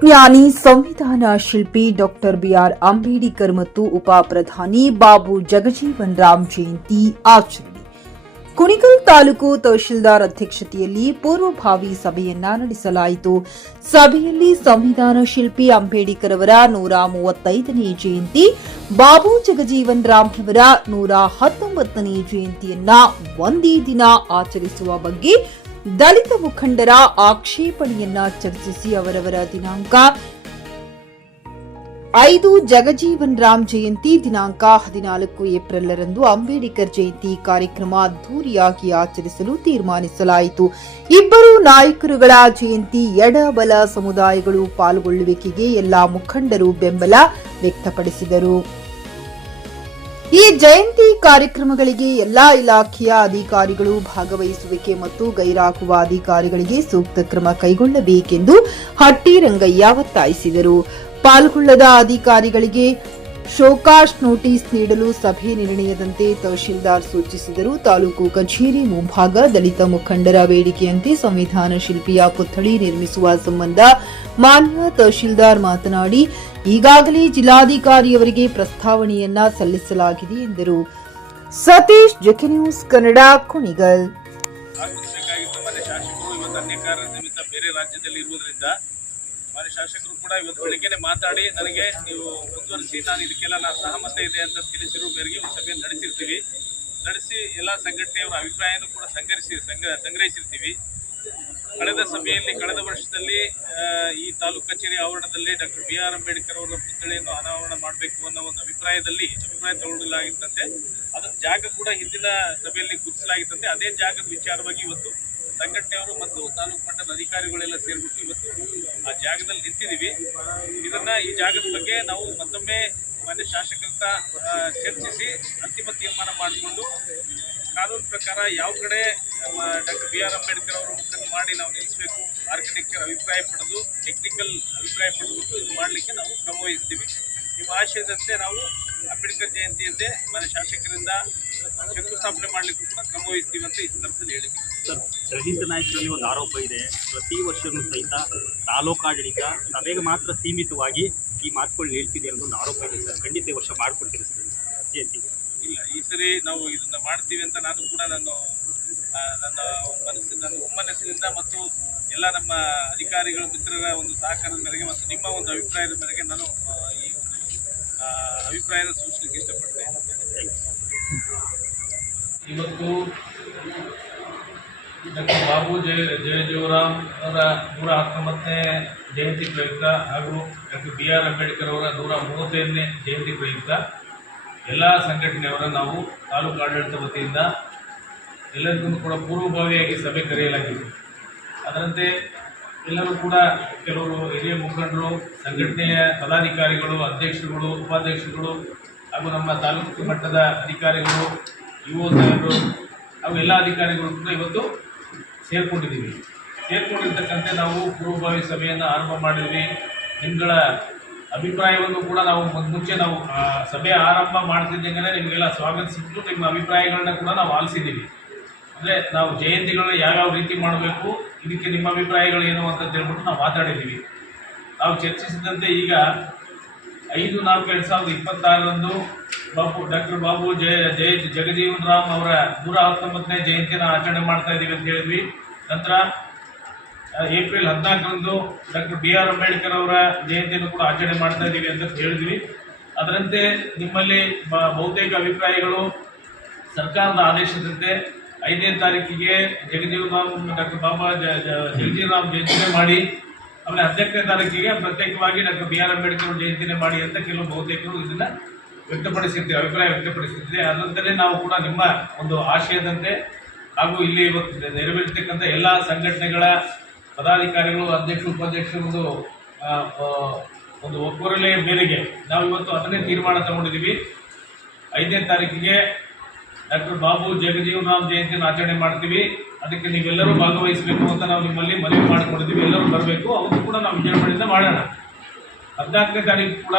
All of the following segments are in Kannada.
ತತ್ವಜ್ಞಾನಿ ಸಂವಿಧಾನ ಶಿಲ್ಪಿ ಡಾಕ್ಟರ್ ಬಿಆರ್ ಅಂಬೇಡ್ಕರ್ ಮತ್ತು ಉಪ ಪ್ರಧಾನಿ ಬಾಬು ಜಗಜೀವನ್ ರಾಮ್ ಜಯಂತಿ ಆಚರಣೆ. ಕುಣಿಗಲ್ ತಾಲೂಕು ತಹಶೀಲ್ದಾರ್ ಅಧ್ಯಕ್ಷತೆಯಲ್ಲಿ ಪೂರ್ವಭಾವಿ ಸಭೆಯನ್ನ ನಡೆಸಲಾಯಿತು. ಸಭೆಯಲ್ಲಿ ಸಂವಿಧಾನ ಶಿಲ್ಪಿ ಅಂಬೇಡ್ಕರ್ ಅವರ 135ನೇ ಜಯಂತಿ, ಬಾಬು ಜಗಜೀವನ್ ರಾಮ್ ಅವರ 119ನೇ ಜಯಂತಿಯನ್ನ ಒಂದೇ ದಿನ ಆಚರಿಸುವ ಬಗ್ಗೆ ದಲಿತ ಮುಖಂಡರ ಆಕ್ಷೇಪಣೆಯನ್ನ ಚರ್ಚಿಸಿ ಅವರವರ ದಿನಾಂಕ 5 ಜಗಜೀವನ್ ರಾಮ್ ಜಯಂತಿ, ದಿನಾಂಕ 14 ಏಪ್ರಿಲ್ ಅಂಬೇಡ್ಕರ್ ಜಯಂತಿ ಕಾರ್ಯಕ್ರಮ ಅದ್ದೂರಿಯಾಗಿ ಆಚರಿಸಲು ತೀರ್ಮಾನಿಸಲಾಯಿತು. ಇಬ್ಬರು ನಾಯಕರುಗಳ ಜಯಂತಿ ಎಡಬಲ ಸಮುದಾಯಗಳು ಪಾಲ್ಗೊಳ್ಳುವಿಕೆಗೆ ಎಲ್ಲಾ ಮುಖಂಡರು ಬೆಂಬಲ ವ್ಯಕ್ತಪಡಿಸಿದರು. ಈ ಜಯಂತಿ ಕಾರ್ಯಕ್ರಮಗಳಿಗೆ ಎಲ್ಲಾ ಇಲಾಖೆಯ ಅಧಿಕಾರಿಗಳು ಭಾಗವಹಿಸುವಿಕೆ ಮತ್ತು ಗೈರಾಗುವ ಅಧಿಕಾರಿಗಳಿಗೆ ಸೂಕ್ತ ಕ್ರಮ ಕೈಗೊಳ್ಳಬೇಕೆಂದು ಹಟ್ಟಿರಂಗಯ್ಯ ಒತ್ತಾಯಿಸಿದರು. ಪಾಲ್ಗೊಳ್ಳದ ಅಧಿಕಾರಿಗಳಿಗೆ ಶೋಕಾಸ್ ನೋಟಿಸ್ ನೀಡಲು ಸಭೆ ನಿರ್ಣಯದಂತೆ ತಹಶೀಲ್ದಾರ್ ಸೂಚಿಸಿದರು. ತಾಲೂಕು ಕಚೇರಿ ಮುಂಭಾಗ ದಲಿತ ಮುಖಂಡರ ಬೇಡಿಕೆಯಂತೆ ಸಂವಿಧಾನ ಶಿಲ್ಪಿಯ ಪುತ್ಥಳಿ ನಿರ್ಮಿಸುವ ಸಂಬಂಧ ಮಾನ್ಯ ತಹಶೀಲ್ದಾರ್ ಮಾತನಾಡಿ, ಈಗಾಗಲೇ ಜಿಲ್ಲಾಧಿಕಾರಿಯವರಿಗೆ ಪ್ರಸ್ತಾವನೆಯನ್ನ ಸಲ್ಲಿಸಲಾಗಿದೆ ಎಂದರು. Satish, JK news Kannada, Kunigal. ಮಾನ್ಯ ಶಾಸಕರು ಕೂಡ ಇವತ್ತು ಬೆಳಿಗ್ಗೆ ಮಾತಾಡಿ ನನಗೆ ನೀವು ಮುಂದುವರಿಸಿ ನಾನು ಇದಕ್ಕೆಲ್ಲ ಸಹಮತ ಇದೆ ಅಂತ ತಿಳಿಸಿರೋ ಮೇರೆಗೆ ಸಭೆಯನ್ನು ನಡೆಸಿ ಎಲ್ಲ ಸಂಘಟನೆಯವರ ಅಭಿಪ್ರಾಯನೂ ಕೂಡ ಸಂಗ್ರಹಿಸಿರ್ತೀವಿ. ಕಳೆದ ಸಭೆಯಲ್ಲಿ ಕಳೆದ ವರ್ಷದಲ್ಲಿ ಈ ತಾಲೂಕು ಕಚೇರಿ ಆವರಣದಲ್ಲಿ ಡಾಕ್ಟರ್ ಬಿಆರ್ ಅಂಬೇಡ್ಕರ್ ಅವರ ಪುತ್ಥಳಿಯನ್ನು ಅನಾವರಣ ಮಾಡಬೇಕು ಅನ್ನೋ ಒಂದು ಅಭಿಪ್ರಾಯ ತಗೊಳ್ಳಲಾಗಿತ್ತಂತೆ. ಅದರ ಜಾಗ ಕೂಡ ಹಿಂದಿನ ಸಭೆಯಲ್ಲಿ ಗುರುತಿಸಲಾಗಿತ್ತಂತೆ. ಅದೇ ಜಾಗದ ವಿಚಾರವಾಗಿ ಇವತ್ತು ಸಂಘಟನೆಯವರು ಮತ್ತು ತಾಲೂಕು ಮಟ್ಟದ ಅಧಿಕಾರಿಗಳೆಲ್ಲ ಸೇರಿಬಿಟ್ಟು ಇವತ್ತು ಆ ಜಾಗದಲ್ಲಿ ನಿಂತಿದ್ದೀವಿ. ಈ ಜಾಗದ ಬಗ್ಗೆ ನಾವು ಮತ್ತೊಮ್ಮೆ ಮಾನ್ಯ ಶಾಸಕರ ಚರ್ಚಿಸಿ ಅಂತಿಮ ತೀರ್ಮಾನ ಮಾಡಿಕೊಂಡು ಕಾನೂನು ಪ್ರಕಾರ ಯಾವ ಕಡೆ ಡಾಕ್ಟರ್ ಬಿಆರ್ ಅಂಬೇಡ್ಕರ್ ಅವರು ಮುಖಂಡ ಮಾಡಿ ನಾವು ನಿಲ್ಲಿಸಬೇಕು, ಆರ್ಕಿಟೆಕ್ಚರ್ ಅಭಿಪ್ರಾಯ ಪಡೆದು ಟೆಕ್ನಿಕಲ್ ಅಭಿಪ್ರಾಯ ಪಡೆದುಬಿಟ್ಟು ಇದು ಮಾಡಲಿಕ್ಕೆ ನಾವು ಕ್ರಮ ವಹಿಸ್ತೀವಿ. ನಿಮ್ಮ ಆಶಯದಂತೆ ನಾವು ಅಂಬೇಡ್ಕರ್ ಜಯಂತಿಯಂತೆ ಮಾನ್ಯ ಶಾಸಕರಿಂದ ಶಂಕುಸ್ಥಾಪನೆ ಮಾಡಲಿಕ್ಕೂ ಕೂಡ ಕ್ರಮ ವಹಿಸ್ತೀವಿ ಅಂತ ಈ ಸಂದರ್ಭದಲ್ಲಿ ಹೇಳಿದ್ದೀವಿ. ಸರ್, ದಲಿತ ನಾಯಕರಲ್ಲಿ ಒಂದು ಆರೋಪ ಇದೆ. ಪ್ರತಿ ವರ್ಷವೂ ಸಹಿತ ತಾಲೂಕಾಡಳಿತ ಸಭೆಗೆ ಮಾತ್ರ ಸೀಮಿತವಾಗಿ ಈ ಮಾತುಗಳು ಹೇಳ್ತಿದೆ ಅನ್ನೋ ಒಂದು ಆರೋಪ ಇದೆ ಸರ್. ಖಂಡಿತ ಈ ವರ್ಷ ಮಾಡಿಕೊಡ್ತೀರಿ ಸರ್ ಜಯಂತಿ? ಇಲ್ಲ, ಈ ಸರಿ ನಾವು ಇದನ್ನ ಮಾಡ್ತೀವಿ ಅಂತ ನಾನು ಕೂಡ ನನ್ನ ಒಮ್ಮನಸ್ಸಿನಿಂದ ಮತ್ತು ಎಲ್ಲ ನಮ್ಮ ಅಧಿಕಾರಿಗಳ ಮಿತ್ರರ ಒಂದು ಸಹಕಾರದ ಮೇರೆಗೆ ಮತ್ತು ನಿಮ್ಮ ಒಂದು ಅಭಿಪ್ರಾಯದ ಮೇರೆಗೆ ನಾನು ಈ ಒಂದು ಅಭಿಪ್ರಾಯನ ಸೂಚಿಸಲಿಕ್ಕೆ ಇಷ್ಟಪಡ್ತೇನೆ. ಇವತ್ತು ಡಾಕ್ಟರ್ ಬಾಬು ಜಗಜೀವರಾಮ್ ಅವರ 119ನೇ ಜಯಂತಿ ಪ್ರಯುಕ್ತ ಹಾಗೂ ಡಾಕ್ಟರ್ ಬಿಆರ್ ಅಂಬೇಡ್ಕರ್ ಅವರ 135ನೇ ಜಯಂತಿ ಪ್ರಯುಕ್ತ ಎಲ್ಲ ಸಂಘಟನೆಯವರ ನಾವು ತಾಲೂಕು ಆಡಳಿತ ವತಿಯಿಂದ ಎಲ್ಲರಿಗೂ ಕೂಡ ಪೂರ್ವಭಾವಿಯಾಗಿ ಸಭೆ ಕರೆಯಲಾಗಿದೆ. ಅದರಂತೆ ಎಲ್ಲರೂ ಕೂಡ ಕೆಲವರು ಹಿರಿಯ ಮುಖಂಡರು, ಸಂಘಟನೆಯ ಪದಾಧಿಕಾರಿಗಳು, ಅಧ್ಯಕ್ಷರುಗಳು, ಉಪಾಧ್ಯಕ್ಷರುಗಳು ಹಾಗೂ ನಮ್ಮ ತಾಲೂಕು ಮಟ್ಟದ ಅಧಿಕಾರಿಗಳು, ಯುವ ಸಾಹೇಬರು ಹಾಗೂ ಎಲ್ಲ ಅಧಿಕಾರಿಗಳು ಕೂಡ ಇವತ್ತು ಸೇರ್ಕೊಂಡಿರ್ತಕ್ಕಂತೆ ನಾವು ಪೂರ್ವಭಾವಿ ಸಭೆಯನ್ನು ಆರಂಭ ಮಾಡಿದ್ವಿ. ನಿಮ್ಗಳ ಅಭಿಪ್ರಾಯವನ್ನು ಕೂಡ ನಾವು ಮುಂಚೆ ನಾವು ಸಭೆ ಆರಂಭ ಮಾಡ್ತಿದ್ದಂಗೆ ನಿಮಗೆಲ್ಲ ಸ್ವಾಗತಿಸಿದ್ದು ನಿಮ್ಮ ಅಭಿಪ್ರಾಯಗಳನ್ನ ಕೂಡ ನಾವು ಆಲಿಸಿದ್ದೀವಿ. ಅಂದರೆ ನಾವು ಜಯಂತಿಗಳನ್ನ ಯಾವ್ಯಾವ ರೀತಿ ಮಾಡಬೇಕು, ಇದಕ್ಕೆ ನಿಮ್ಮ ಅಭಿಪ್ರಾಯಗಳು ಏನು ಅಂತ ಹೇಳ್ಬಿಟ್ಟು ನಾವು ಮಾತಾಡಿದ್ದೀವಿ. ನಾವು ಚರ್ಚಿಸಿದಂತೆ ಈಗ 5/4/2026 ಡಾಕ್ಟರ್ ಬಾಬು ಜಗಜೀವನ್ ರಾಮ್ ಅವರ 119ನೇ ಜಯಂತಿಯನ್ನು ಆಚರಣೆ ಮಾಡ್ತಾ ಇದ್ದೀವಿ ಅಂತ ಹೇಳಿದ್ವಿ. ನಂತರ ಏಪ್ರಿಲ್ 14 ಡಾಕ್ಟರ್ ಬಿಆರ್ ಅಂಬೇಡ್ಕರ್ ಅವರ ಜಯಂತಿಯನ್ನು ಕೂಡ ಆಚರಣೆ ಮಾಡ್ತಾ ಇದ್ದೀವಿ ಅಂತ ಹೇಳಿದ್ವಿ. ಅದರಂತೆ ನಿಮ್ಮಲ್ಲಿ ಬಹುತೇಕ ಅಭಿಪ್ರಾಯಗಳು ಸರ್ಕಾರದ ಆದೇಶದಂತೆ 5ನೇ ತಾರೀಕಿಗೆ ಡಾಕ್ಟರ್ ಬಾಬಾ ಜಗಜೀವನ್ ರಾಮ್ ಜಯಂತಿನೇ ಮಾಡಿ, ಆಮೇಲೆ 14ನೇ ತಾರೀಕಿಗೆ ಪ್ರತ್ಯೇಕವಾಗಿ ಡಾಕ್ಟರ್ ಬಿಆರ್ ಅಂಬೇಡ್ಕರ್ ಜಯಂತಿನೇ ಮಾಡಿ ಅಂತ ಕೆಲವು ಬಹುತೇಕರು ಇದನ್ನ ಅಭಿಪ್ರಾಯ ವ್ಯಕ್ತಪಡಿಸಿದ್ದೆ. ಅದರಂತೆ ನಾವು ಕೂಡ ನಿಮ್ಮ ಒಂದು ಆಶಯದಂತೆ ಹಾಗೂ ಇಲ್ಲಿ ಇವತ್ತು ನೆರವೇರಿಸತಕ್ಕಂಥ ಎಲ್ಲ ಸಂಘಟನೆಗಳ ಪದಾಧಿಕಾರಿಗಳು, ಅಧ್ಯಕ್ಷರು, ಉಪಾಧ್ಯಕ್ಷರು ಒಂದು ಒಕ್ಕೊರಲೆಯ ಮೇರೆಗೆ ನಾವು ಇವತ್ತು ಅದನ್ನೇ ತೀರ್ಮಾನ ತಗೊಂಡಿದ್ದೀವಿ. 5ನೇ ತಾರೀಕಿಗೆ ಡಾಕ್ಟರ್ ಬಾಬು ಜಗಜೀವನ್ ರಾಮ್ ಜಯಂತಿಯನ್ನು ಆಚರಣೆ ಮಾಡ್ತೀವಿ. ಅದಕ್ಕೆ ನೀವೆಲ್ಲರೂ ಭಾಗವಹಿಸಬೇಕು ಅಂತ ನಾವು ನಿಮ್ಮಲ್ಲಿ ಮನವಿ ಮಾಡಿಕೊಂಡಿದ್ದೀವಿ. ಎಲ್ಲರೂ ಬರಬೇಕು, ಅವತ್ತು ಕೂಡ ನಾವು ವಿಜೃಂಭಣೆಯಿಂದ ಮಾಡೋಣ. 14ನೇ ತಾರೀಕು ಕೂಡ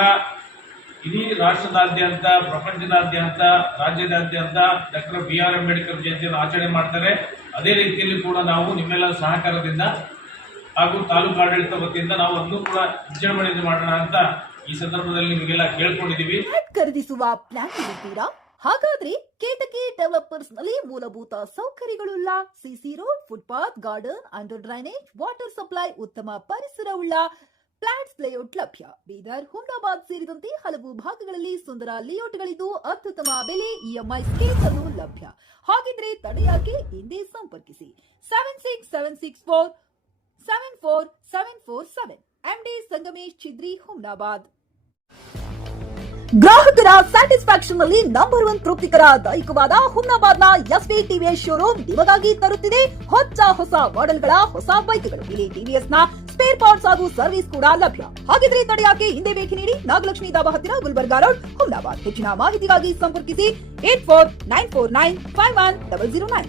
ಇಡೀ ರಾಷ್ಟ್ರದಾದ್ಯಂತ, ಪ್ರಪಂಚದಾದ್ಯಂತ, ರಾಜ್ಯದಾದ್ಯಂತ ಡಾಕ್ಟರ್ ಬಿಆರ್ ಅಂಬೇಡ್ಕರ್ ಜಯಂತಿಯನ್ನು ಆಚರಣೆ ಮಾಡ್ತಾರೆ. ಅದೇ ರೀತಿಯಲ್ಲಿ ಕೂಡ ನಾವು ನಿಮ್ಮೆಲ್ಲರ ಸಹಕಾರದಿಂದ ಹಾಗೂ ತಾಲೂಕು ಆಡಳಿತ ವತಿಯಿಂದ ನಾವು ಅದನ್ನು ಕೂಡ ವಿಜೃಂಭಣೆಯಿಂದ ಮಾಡೋಣ ಅಂತ ಈ ಸಂದರ್ಭದಲ್ಲಿ ನಿಮಗೆಲ್ಲ ಕೇಳ್ಕೊಂಡಿದ್ದೀವಿ. ಖರೀದಿಸುವ ಪ್ಲಾನ್ ಇರುತ್ತೀರಾ? ಹಾಗಾದ್ರೆ ಕೇತಕಿ ಡೆವಲಪರ್ಸ್ ನಲ್ಲಿ ಮೂಲಭೂತ ಸೌಕರ್ಯಗಳುಳ್ಳ CC road, footpath, garden, under drainage, water supply, ಉತ್ತಮ ಪರಿಸರವುಳ್ಳ ಫ್ಲಾಟ್ಸ್ ಲೇಔಟ್ ಲಭ್ಯ. ಬೀದರ್, ಹುಮ್ನಾಬಾದ್ ಸೇರಿದಂತೆ ಹಲವು ಭಾಗಗಳಲ್ಲಿ ಸುಂದರ ಲೇಔಟ್ಗಳಿದ್ದು ಅತ್ಯುತ್ತಮ ಬೆಲೆ, ಇಎಂಐ ಸ್ಕೀಮ್ಸ್ ಅನ್ನು ಲಭ್ಯ. ಹಾಗಿದ್ರೆ ತಡೆಯಾಕೆ ಹಿಂದೆ ಸಂಪರ್ಕಿಸಿ 7676474747 ಎಂಡಿ ಸಂಗಮೇಶ್ ಚಿದ್ರಿ, ಹುಮ್ನಾಬಾದ್. ಗ್ರಾಹಕರ ಸ್ಯಾಟಿಸ್ಫ್ಯಾಕ್ಷನ್ ನಲ್ಲಿ ನಂಬರ್ 1 ತೃಪ್ತಿಕರ ದೈಹಿಕವಾದ ಹುಮ್ನಾಬಾದ್ನ ಎಸ್ವಿ ಟಿವಿಎಸ್ ಶೋರೂಮ್ ನಿಮಗಾಗಿ ತರುತ್ತಿದೆ ಹೊಸ ಮಾಡೆಲ್ಗಳ ಹೊಸ ಬೈಕ್ಗಳು. ಇಲ್ಲಿ ಟಿವಿಎಸ್ ನ ಸ್ಪೇರ್ ಪಾರ್ಟ್ಸ್ ಹಾಗೂ ಸರ್ವಿಸ್ ಕೂಡ ಲಭ್ಯ. ಹಾಗಿದ್ರೆ ತಡೆಯಾಕೆ ಹಿಂದೆ ಭೇಟಿ ನೀಡಿ. ನಾಗಲಕ್ಷ್ಮಿ ದಾಬಾ ಹತ್ತಿರ, ಗುಲ್ಬರ್ಗಾ ರೋಡ್, ಹುಮ್ನಾಬಾದ್. ಹೆಚ್ಚಿನ ಮಾಹಿತಿಗಾಗಿ ಸಂಪರ್ಕಿಸಿ 8494951009.